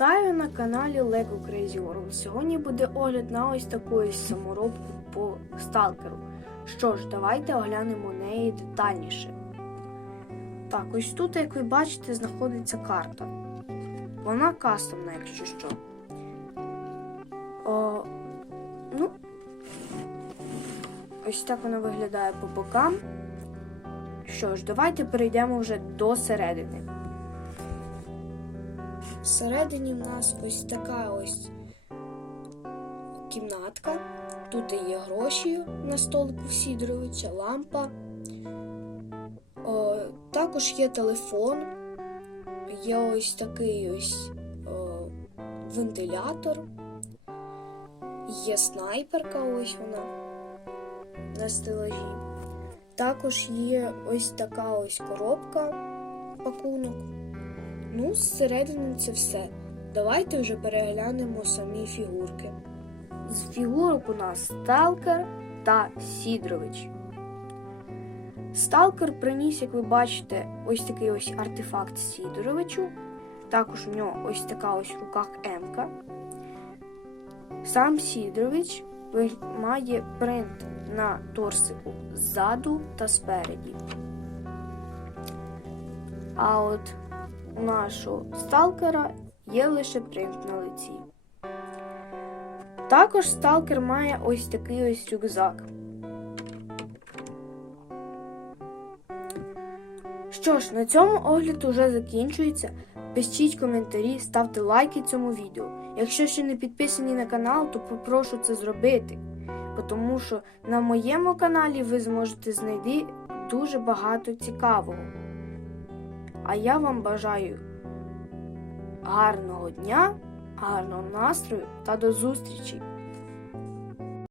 Вітаю на каналі Lego Crazy World. Сьогодні буде огляд на ось таку саморобку по сталкеру. Що ж, давайте оглянемо неї детальніше. Так, ось тут, як ви бачите, знаходиться карта. Вона кастомна, якщо що. О, ну, ось так вона виглядає по бокам. Що ж, давайте перейдемо вже до середини. Всередині в нас ось така ось кімнатка. Тут є гроші на столику Сідоровича, лампа. О, також є телефон, є ось такий ось о, вентилятор, є снайперка, ось вона на стелажі. Також є ось така ось коробка, пакунок. Ну, зсередини це все. Давайте вже переглянемо самі фігурки. З фігурок у нас Сталкер та Сідрович. Сталкер приніс, як ви бачите, ось такий ось артефакт Сідоровичу. Також у нього ось така ось в руках Емка. Сам Сідорович має принт на торсику ззаду та спереді. А от у нашого сталкера є лише принт на лиці. Також сталкер має ось такий ось рюкзак. Що ж, на цьому огляд уже закінчується. Пишіть коментарі, ставте лайки цьому відео. Якщо ще не підписані на канал, то попрошу це зробити. Тому що на моєму каналі ви зможете знайти дуже багато цікавого. А я вам бажаю гарного дня, гарного настрою та до зустрічі!